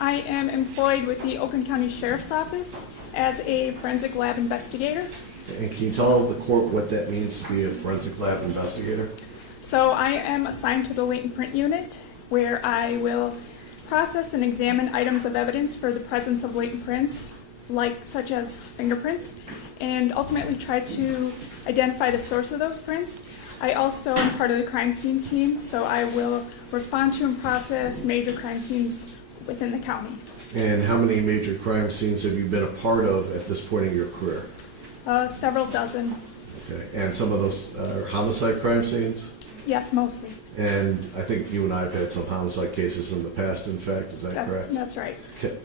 I am employed with the Oakland County Sheriff's Office as a forensic lab investigator. And can you tell the court what that means to be a forensic lab investigator? So I am assigned to the latent print unit, where I will process and examine items of evidence for the presence of latent prints, such as fingerprints, and ultimately try to identify the source of those prints. I also am part of the crime scene team, so I will respond to and process major crime scenes within the county. And how many major crime scenes have you been a part of at this point in your career? Several dozen. Okay, and some of those are homicide crime scenes? Yes, mostly. And I think you and I have had some homicide cases in the past, in fact, is that correct? That's right. Okay.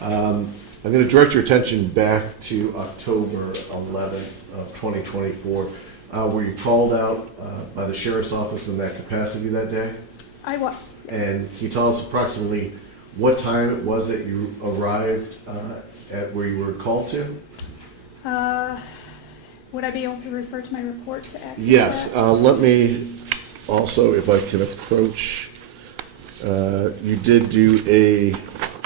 I'm going to direct your attention back to October 11th of 2024. Were you called out by the Sheriff's Office in that capacity that day? I was. And can you tell us approximately what time it was that you arrived at where you were called to? Would I be able to refer to my report to access Yes. that? Let me also, if I can approach, you did do a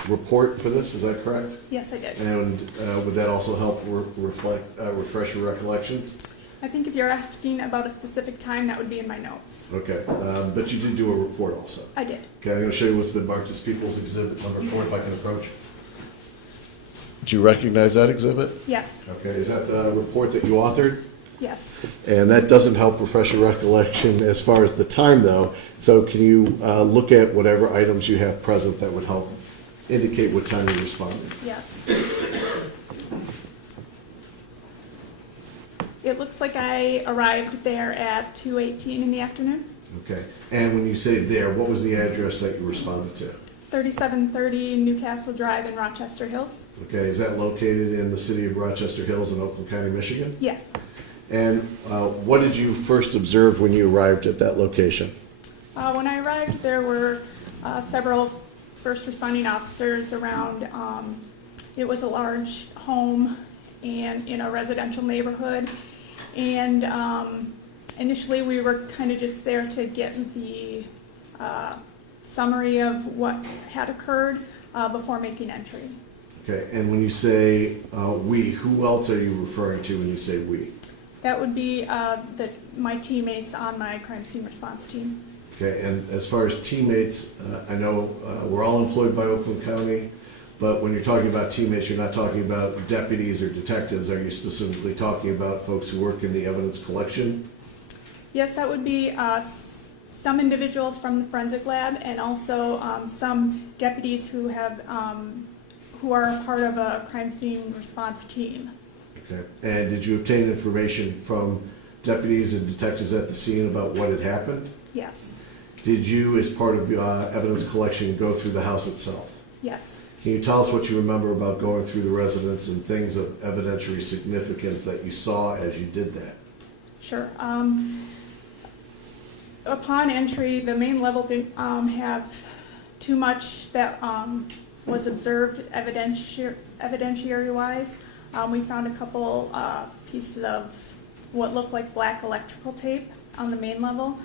report for this, is that correct? Yes, I did. And would that also help refresh your recollections? I think if you're asking about a specific time, that would be in my notes. Okay, but you did do a report also. I did. Okay, I'm going to show you what's been marked as People's Exhibit number 4, if I can approach. Do you recognize that exhibit? Yes. Okay, is that the report that you authored? Yes. And that doesn't help refresh your recollection as far as the time, though. So can you look at whatever items you have present that would help indicate what time you responded? Yes. It looks like I arrived there at 2:18 in the afternoon. Okay, and when you say there, what was the address that you responded to? 3730 Newcastle Drive in Rochester Hills. Okay, is that located in the city of Rochester Hills in Oakland County, Michigan? Yes. And what did you first observe when you arrived at that location? When I arrived, there were several first responding officers around. It was a large home and in a residential neighborhood. And initially we were kind of just there to get the summary of what had occurred before making entry. Okay, and when you say we, who else are you referring to when you say we? That would be my teammates on my crime scene response team. Okay, and as far as teammates, I know we're all employed by Oakland County, but when you're talking about teammates, you're not talking about deputies or detectives. Are you specifically talking about folks who work in the evidence collection? Yes, that would be some individuals from the forensic lab and also some deputies who are part of a crime scene response team. Okay, and did you obtain information from deputies and detectives at the scene about what had happened? Yes. Did you, as part of evidence collection, go through the house itself? Yes. Can you tell us what you remember about going through the residence and things of evidentiary significance that you saw as you did that? Sure. Upon entry, the main level didn't have too much that was observed evidentiary-wise. We found a couple pieces of what looked like black electrical tape on the main level.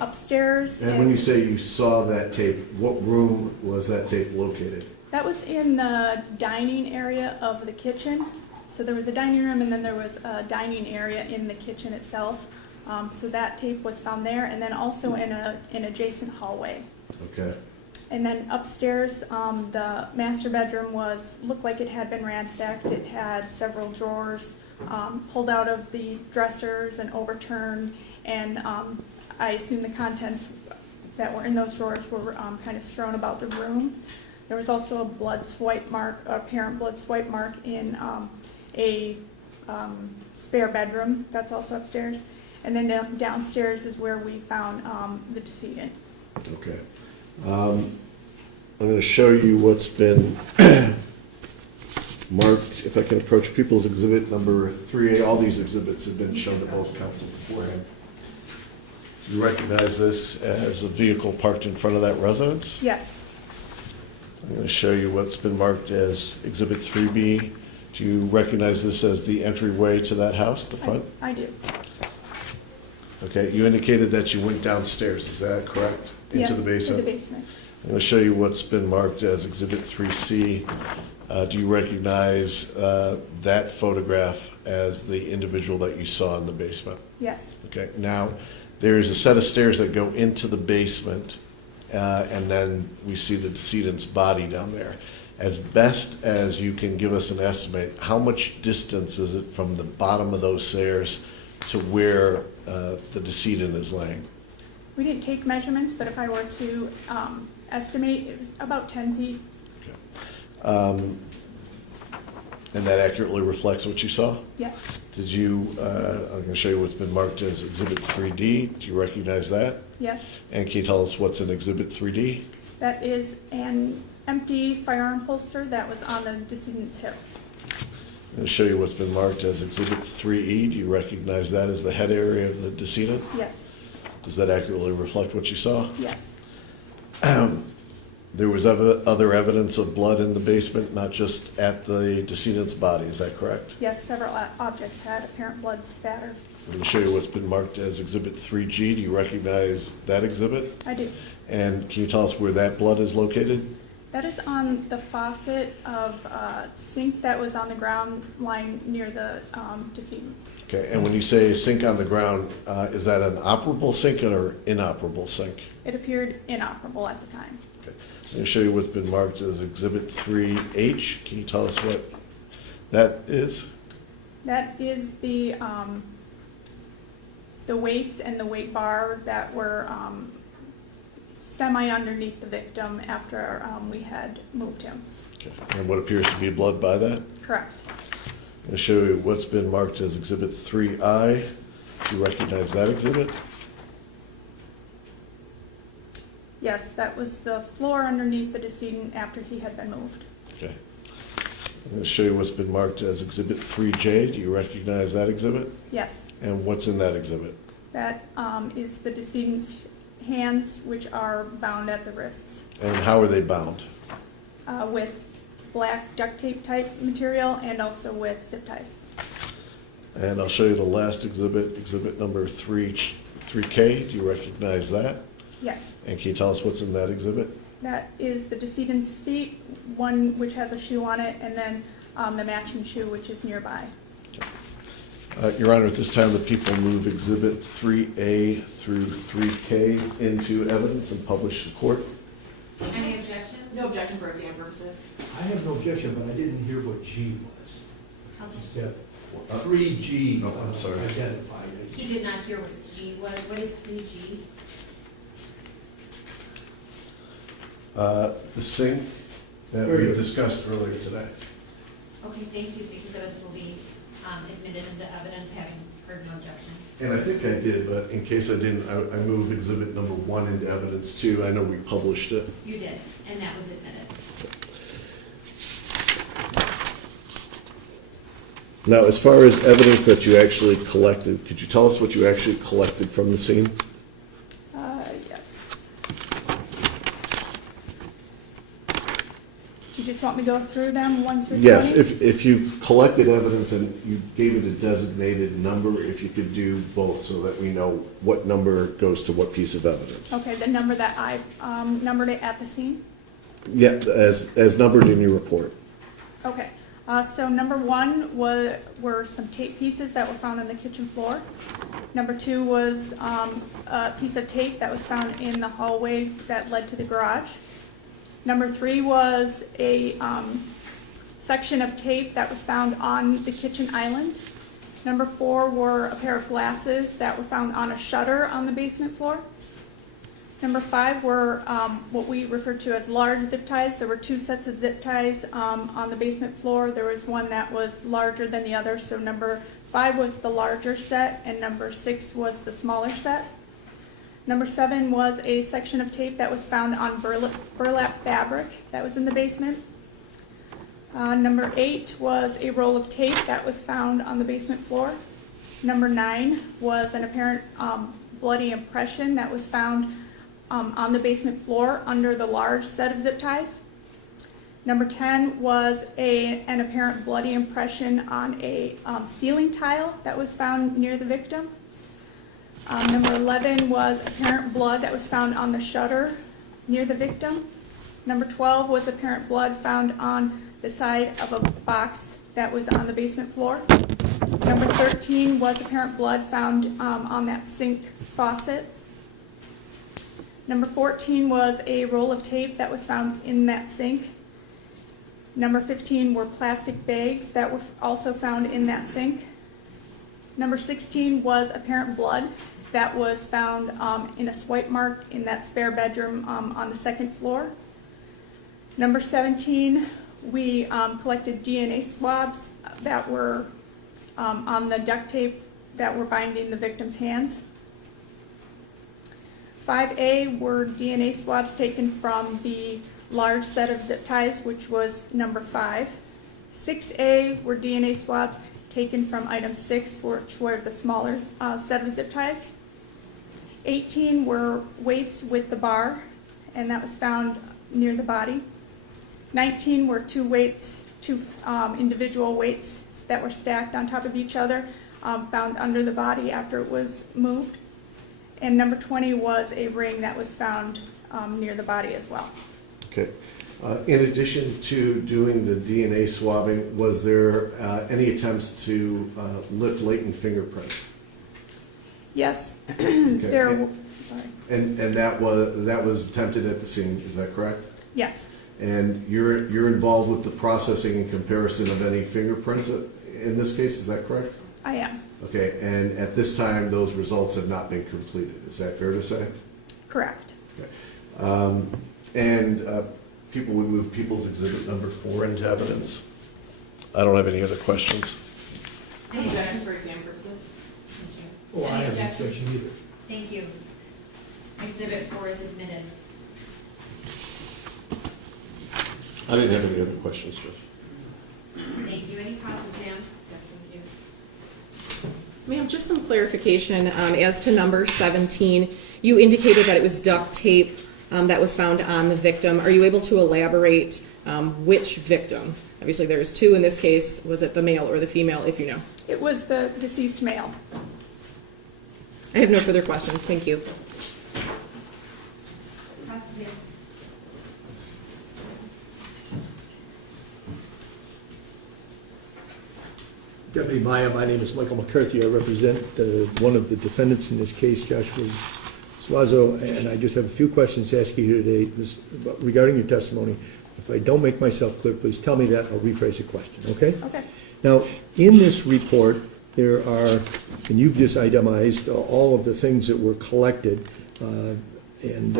Upstairs. And when you say you saw that tape, what room was that tape located? That was in the dining area of the kitchen. So there was a dining room and then there was a dining area in the kitchen itself. So that tape was found there and then also in an adjacent hallway. Okay. And then upstairs, the master bedroom looked like it had been ransacked. It had several drawers pulled out of the dressers and overturned, and I assume the contents that were in those drawers were kind of strewn about the room. There was also a blood swipe mark, a apparent blood swipe mark in a spare bedroom. That's also upstairs. And then downstairs is where we found the decedent. Okay. I'm going to show you what's been marked. If I can approach People's Exhibit number 3A, all these exhibits have been shown to both counsel beforehand. Do you recognize this as a vehicle parked in front of that residence? Yes. I'm going to show you what's been marked as Exhibit 3B. Do you recognize this as the entryway to that house, the front? I do. Okay, you indicated that you went downstairs, is that correct? Yes, Into the basement? to the basement. I'm going to show you what's been marked as Exhibit 3C. Do you recognize that photograph as the individual that you saw in the basement? Yes. Okay, now, there is a set of stairs that go into the basement, and then we see the decedent's body down there. As best as you can give us an estimate, how much distance is it from the bottom of those stairs to where the decedent is laying? We didn't take measurements, but if I were to estimate, it was about 10 feet. Okay. And that accurately reflects what you saw? Yes. Did you, I'm going to show you what's been marked as Exhibit 3D. Do you recognize that? Yes. And can you tell us what's in Exhibit 3D? That is an empty firearm holster that was on the decedent's hip. I'm going to show you what's been marked as Exhibit 3E. Do you recognize that as the head area of the decedent? Yes. Does that accurately reflect what you saw? Yes. There was other evidence of blood in the basement, not just at the decedent's body. Is that correct? Yes, several objects had apparent blood spatter. I'm going to show you what's been marked as Exhibit 3G. Do you recognize that exhibit? I do. And can you tell us where that blood is located? That is on the faucet of a sink that was on the ground lying near the decedent. Okay, and when you say sink on the ground, is that an operable sink or inoperable sink? It appeared inoperable at the time. Okay. I'm going to show you what's been marked as Exhibit 3H. Can you tell us what that is? That is the weights and the weight bar that were semi underneath the victim after we had moved him. Okay. And what appears to be blood by that? Correct. I'm going to show you what's been marked as Exhibit 3I. Do you recognize that exhibit? Yes, that was the floor underneath the decedent after he had been moved. Okay. I'm going to show you what's been marked as Exhibit 3J. Do you recognize that exhibit? Yes. And what's in that exhibit? That is the decedent's hands, which are bound at the wrists And how are they bound? with black duct tape type material and also with zip ties. And I'll show you the last exhibit, exhibit number 3K. Do you recognize that? Yes. And can you tell us what's in that exhibit? That is the decedent's feet, one which has a shoe on it, and then the matching shoe, which is nearby. Your Honor, at this time, the people move Exhibit 3A through 3K into evidence and publish to court. Any objections? No objection for exam purposes. I have no objection, but I didn't hear what G was. Counsel? You said 3G. No, I'm sorry. Identified. He did not hear what G was. What is 3G? The sink that Very we good. discussed earlier today. Okay, thank you. Because this will be admitted into evidence, having heard no objection. And I think I did, but in case I didn't, I moved exhibit number 1 into evidence too. I know we published it. You did, and that was admitted. Now, as far as evidence that you actually collected, could you tell us what you actually collected from the scene? Yes. You just want me to go through them 1 through 20? Yes, if you collected evidence and you gave it a designated number, if you could do both so that we know what number goes to what piece of evidence. Okay, the number that I numbered it at the scene? Yeah, as numbered in your report. Okay, so number 1 were some tape pieces that were found on the kitchen floor. Number 2 was a piece of tape that was found in the hallway that led to the garage. Number 3 was a section of tape that was found on the kitchen island. Number 4 were a pair of glasses that were found on a shutter on the basement floor. Number 5 were what we refer to as large zip ties. There were 2 sets of zip ties on the basement floor. There was one that was larger than the other, so number 5 was the larger set and number 6 was the smaller set. Number 7 was a section of tape that was found on burlap fabric that was in the basement. Number 8 was a roll of tape that was found on the basement floor. Number 9 was an apparent bloody impression that was found on the basement floor under the large set of zip ties. Number 10 was an apparent bloody impression on a ceiling tile that was found near the victim. Number 11 was apparent blood that was found on the shutter near the victim. Number 12 was apparent blood found on the side of a box that was on the basement floor. Number 13 was apparent blood found on that sink faucet. Number 14 was a roll of tape that was found in that sink. Number 15 were plastic bags that were also found in that sink. Number 16 was apparent blood that was found in a swipe mark in that spare bedroom on the second floor. Number 17, we collected DNA swabs that were on the duct tape that were binding the victim's hands. 5A were DNA swabs taken from the large set of zip ties, which was number 5. 6A were DNA swabs taken from item 6, which were the smaller set of zip ties. 18 were weights with the bar, and that was found near the body. 19 were two individual weights that were stacked on top of each other, found under the body after it was moved. And number 20 was a ring that was found near the body as well. Okay. In addition to doing the DNA swabbing, was there any attempts to lift latent fingerprints? Yes, Okay. Sorry. And that was attempted at the scene, is that correct? Yes, And you're involved with the processing and comparison of any fingerprints in this case, is that correct? I am. Okay, and at this time, those results have not been completed, is that fair to say? Correct. Okay. People would move People's Exhibit number 4 into evidence. I don't have any other questions. Any objection for exam purposes? Thank you. Oh, I Any have no objection? objection either. Thank you. Exhibit 4 is admitted. I didn't have any other questions, Judge. Thank you. Any cross-exam? Yes, thank you. Ma'am, just some clarification as to number 17. You indicated that it was duct tape that was found on the victim. Are you able to elaborate which victim? Obviously, there's two in this case. Was it the male or the female, if you know? It was the deceased male. I have no further questions. Thank you. Cross-exam. Deputy Maya, my name is Michael McCarthy. I represent one of the defendants in this case, Joshua Suazo, and I just have a few questions to ask you today regarding your testimony. If I don't make myself clear, please tell me that. I'll rephrase the question, okay? Okay. Now, in this report, there are, and you've just itemized all of the things that were collected, and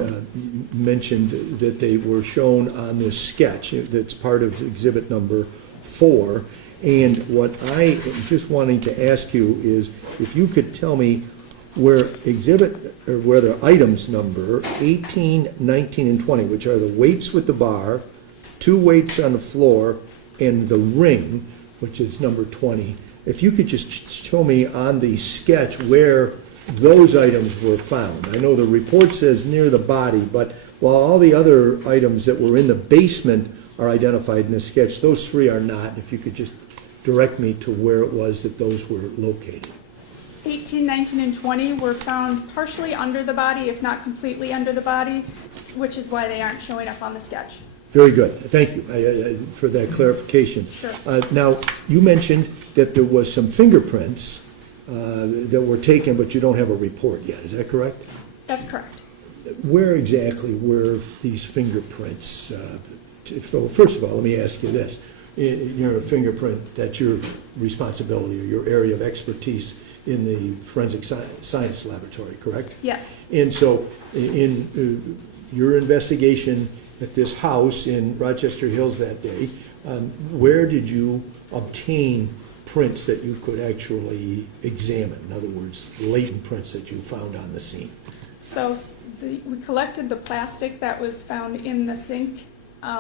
mentioned that they were shown on this sketch that's part of exhibit number 4. And what I am just wanting to ask you is if you could tell me where the items number 18, 19, and 20, which are the weights with the bar, 2 weights on the floor, and the ring, which is number 20, if you could just show me on the sketch where those items were found. I know the report says near the body, but while all the other items that were in the basement are identified in the sketch, those 3 are not. If you could just direct me to where it was that those were located. 18, 19, and 20 were found partially under the body, if not completely under the body, which is why they aren't showing up on the sketch. Very good. Thank you for that clarification. Sure. Now, you mentioned that there was some fingerprints that were taken, but you don't have a report yet. Is that correct? That's correct. Where exactly were these fingerprints? First of all, let me ask you this. Your fingerprint, that's your responsibility or your area of expertise in the forensic science laboratory, correct? Yes. And so in your investigation at this house in Rochester Hills that day, where did you obtain prints that you could actually examine? In other words, latent prints that you found on the scene. So we collected the plastic that was found in the sink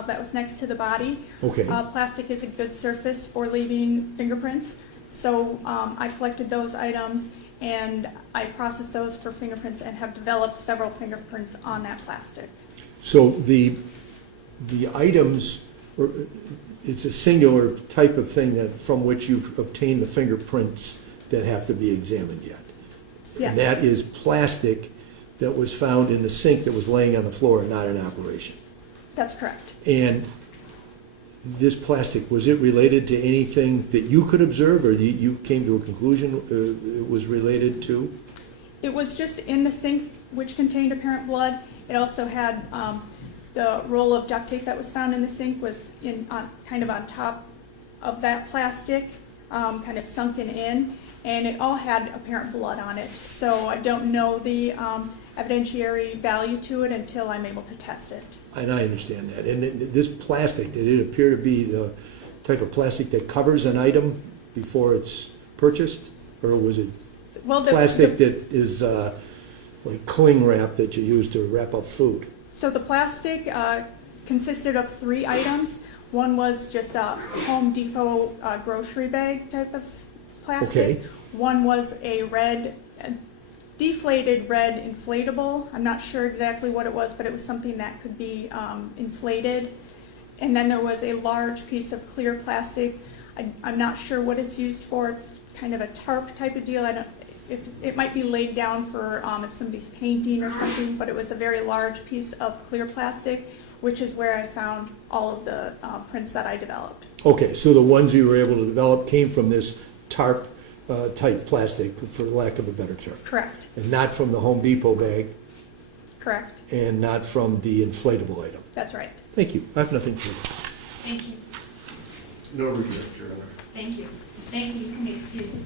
that was next to the body. Okay. Plastic is a good surface for leaving fingerprints. So I collected those items and I processed those for fingerprints and have developed several fingerprints on that plastic. So the items, it's a singular type of thing that from which you've obtained the fingerprints that have to be examined yet. Yes. And that is plastic that was found in the sink that was laying on the floor and not in operation. That's correct. And this plastic, was it related to anything that you could observe, or you came to a conclusion it was related to? It was just in the sink, which contained apparent blood. It also had the roll of duct tape that was found in the sink was kind of on top of that plastic, kind of sunken in, and it all had apparent blood on it. So I don't know the evidentiary value to it until I'm able to test it. And I understand that. And this plastic, did it appear to be the type of plastic that covers an item before it's purchased? Or was it Well, plastic that is like cling wrap that you use to wrap up food? So the plastic consisted of 3 items. One was just a Home Depot grocery bag type of plastic. Okay. One was a deflated red inflatable. I'm not sure exactly what it was, but it was something that could be inflated. And then there was a large piece of clear plastic. I'm not sure what it's used for. It's kind of a tarp type of deal. It might be laid down for if somebody's painting or something, but it was a very large piece of clear plastic, which is where I found all of the prints that I developed. Okay, so the ones you were able to develop came from this tarp type plastic, for lack of a better term. Correct. And not from the Home Depot bag, Correct. and not from the inflatable item. That's right. Thank you. I have nothing further. Thank you. No regret, Your Honor. Thank you. Thank you. You can be excused.